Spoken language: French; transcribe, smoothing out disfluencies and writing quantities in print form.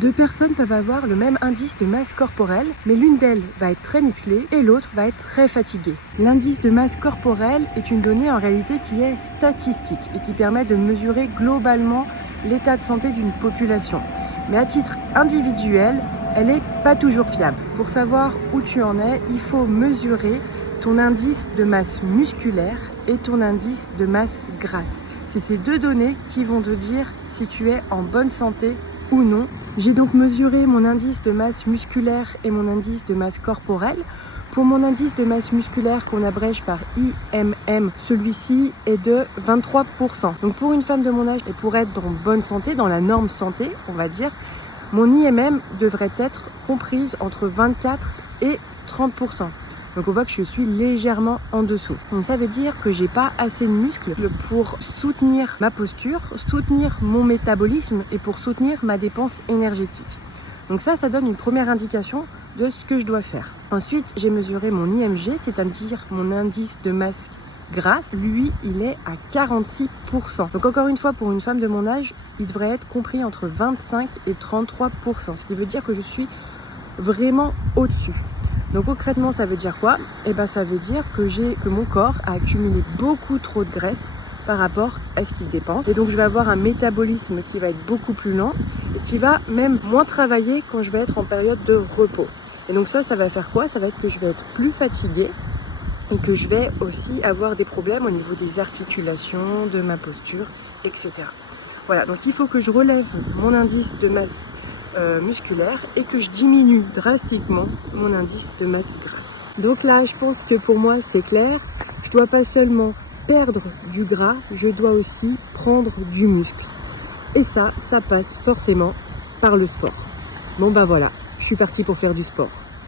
Deux personnes peuvent avoir le même indice de masse corporelle, mais l'une d'elles va être très musclée et l'autre va être très fatiguée. L'indice de masse corporelle est une donnée en réalité qui est statistique et qui permet de mesurer globalement l'état de santé d'une population. Mais à titre individuel, elle n'est pas toujours fiable. Pour savoir où tu en es, il faut mesurer ton indice de masse musculaire et ton indice de masse grasse. C'est ces deux données qui vont te dire si tu es en bonne santé ou non. J'ai donc mesuré mon indice de masse musculaire et mon indice de masse corporelle. Pour mon indice de masse musculaire qu'on abrège par IMM, celui-ci est de 23%. Donc pour une femme de mon âge et pour être en bonne santé, dans la norme santé, on va dire, mon IMM devrait être comprise entre 24 et 30%. Donc on voit que je suis légèrement en dessous. Donc ça veut dire que j'ai pas assez de muscles pour soutenir ma posture, soutenir mon métabolisme et pour soutenir ma dépense énergétique. Donc ça donne une première indication de ce que je dois faire. Ensuite, j'ai mesuré mon IMG, c'est-à-dire mon indice de masse grasse. Lui, il est à 46%. Donc encore une fois, pour une femme de mon âge, il devrait être compris entre 25 et 33%. Ce qui veut dire que je suis vraiment au-dessus. Donc concrètement, ça veut dire quoi? Ça veut dire que mon corps a accumulé beaucoup trop de graisse par rapport à ce qu'il dépense. Et donc je vais avoir un métabolisme qui va être beaucoup plus lent et qui va même moins travailler quand je vais être en période de repos. Et donc ça va faire quoi? Ça va être que je vais être plus fatiguée et que je vais aussi avoir des problèmes au niveau des articulations, de ma posture, etc. Voilà, donc il faut que je relève mon indice de masse musculaire et que je diminue drastiquement mon indice de masse grasse. Donc là, je pense que pour moi, c'est clair. Je dois pas seulement perdre du gras, je dois aussi prendre du muscle. Et ça passe forcément par le sport. Bon voilà, je suis partie pour faire du sport.